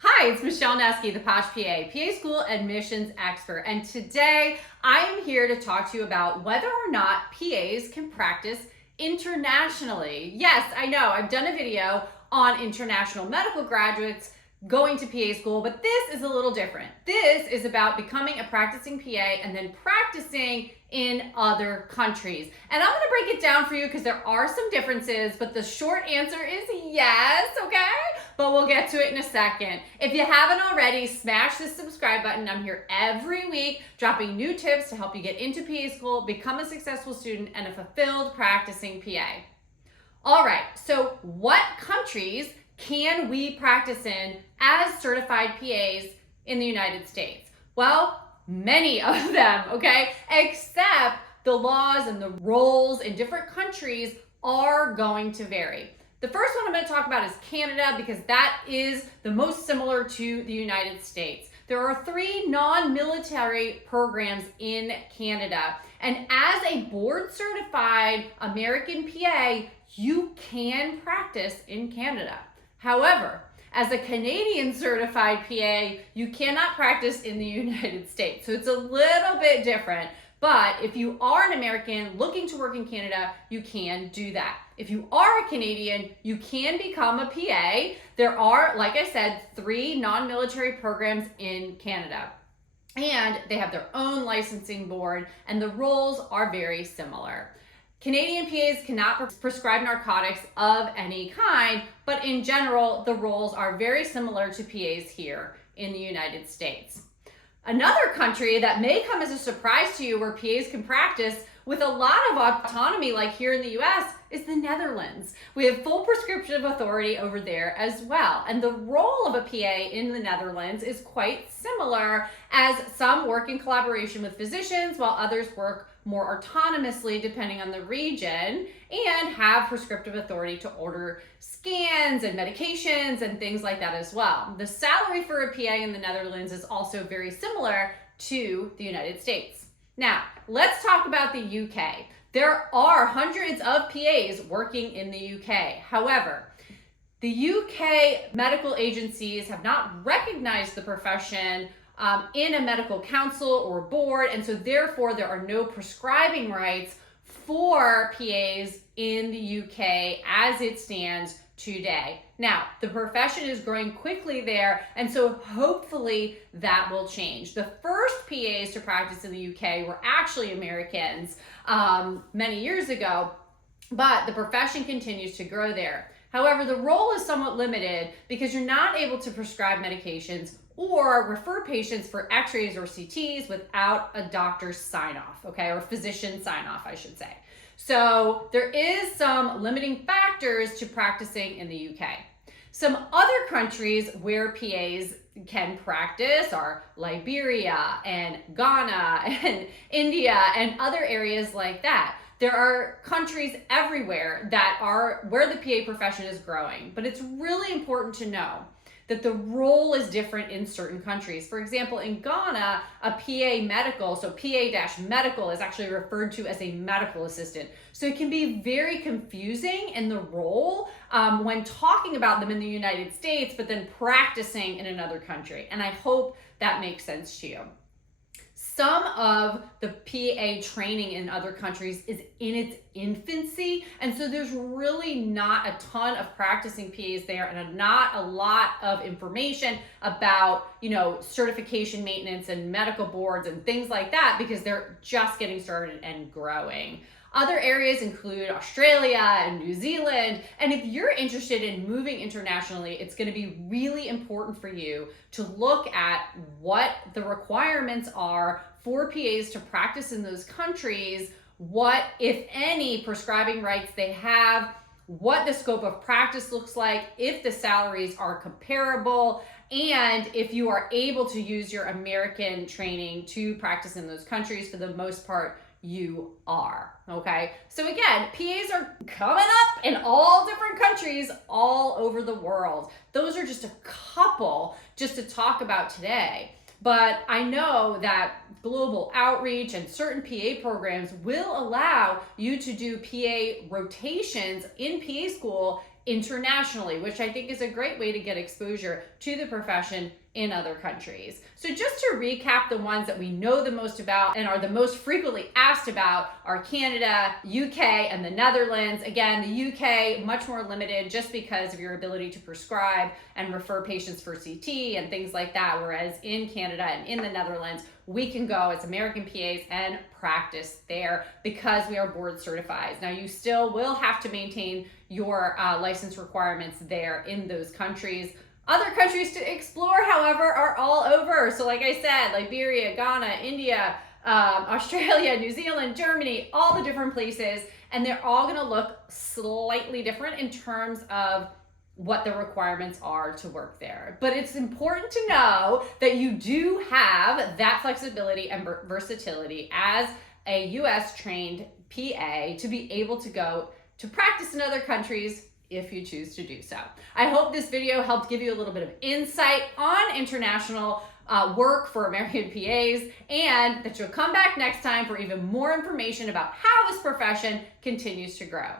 Hi, it's Michelle Neske, the Posh PA School admissions expert. And today I am here to talk to you about whether or not PAs can practice internationally. Yes, I know, I've done a video on international medical graduates going to PA school, but this is a little different. This is about becoming a practicing PA and then practicing in other countries. And I'm gonna break it down for you because there are some differences, but the short answer is yes, okay? But we'll get to it in a second. If you haven't already, smash the subscribe button. I'm here every week dropping new tips to help you get into PA school, become a successful student, and a fulfilled practicing PA. All right, so what countries can we practice in as certified PAs in the United States? Well, many of them, okay? Except the laws and the roles in different countries are going to vary. The first one I'm going to talk about is Canada because that is the most similar to the United States. There are 3 non-military programs in Canada, and as a board certified American PA, you can practice in Canada. However, as a Canadian certified PA, you cannot practice in the United States. So it's a little bit different. But if you are an American looking to work in Canada, you can do that. If you are a Canadian, you can become a PA. There are, like I said, 3 non-military programs in Canada. And they have their own licensing board, and the roles are very similar. Canadian PAs cannot prescribe narcotics of any kind, but in general, the roles are very similar to PAs here in the United States. Another country that may come as a surprise to you where PAs can practice with a lot of autonomy like here in the US is the Netherlands. We have full prescriptive authority over there as well. And the role of a PA in the Netherlands is quite similar, as some work in collaboration with physicians while others work more autonomously depending on the region and have prescriptive authority to order scans and medications and things like that as well. The salary for a PA in the Netherlands is also very similar to the United States. Now, let's talk about the UK. There are hundreds of PAs working in the UK. However, the UK medical agencies have not recognized the profession in a medical council or board, and so therefore there are no prescribing rights for PAs in the UK as it stands today. Now, the profession is growing quickly there, and so hopefully that will change. The first PAs to practice in the UK were actually Americans many years ago, but the profession continues to grow there. However, the role is somewhat limited because you're not able to prescribe medications or refer patients for x-rays or CTs without a doctor's sign-off, okay, or physician sign-off, I should say. So there is some limiting factors to practicing in the UK. Some other countries where PAs can practice are Liberia and Ghana and India and other areas like that. There are countries everywhere that are where the PA profession is growing, but it's really important to know that the role is different in certain countries. For example, in Ghana, a PA medical, so PA-medical is actually referred to as a medical assistant. So it can be very confusing in the role when talking about them in the United States, but then practicing in another country. And I hope that makes sense to you. Some of the PA training in other countries is in its infancy, and so there's really not a ton of practicing PAs there and not a lot of information about, certification maintenance and medical boards and things like that because they're just getting started and growing. Other areas include Australia and New Zealand. And if you're interested in moving internationally, it's going to be really important for you to look at what the requirements are for PAs to practice in those countries, what, if any, prescribing rights they have, what the scope of practice looks like, if the salaries are comparable, and if you are able to use your American training to practice in those countries. For the most part, you are, okay? So again, PAs are coming up in all different countries all over the world. Those are just a couple just to talk about today. But I know that global outreach and certain PA programs will allow you to do PA rotations in PA school internationally, which I think is a great way to get exposure to the profession in other countries. So just to recap, the ones that we know the most about and are the most frequently asked about are Canada, UK, and the Netherlands. Again, the UK, much more limited just because of your ability to prescribe and refer patients for CT and things like that, whereas in Canada and in the Netherlands, we can go as American PAs and practice there because we are board certified. Now, you still will have to maintain your license requirements there in those countries. Other countries to explore, however, are all over. So like I said, Liberia, Ghana, India, Australia, New Zealand, Germany, all the different places, and they're all gonna look slightly different in terms of what the requirements are to work there. But it's important to know that you do have that flexibility and versatility as a US trained PA to be able to go to practice in other countries if you choose to do so. I hope this video helped give you a little bit of insight on international work for American PAs, and that you'll come back next time for even more information about how this profession continues to grow.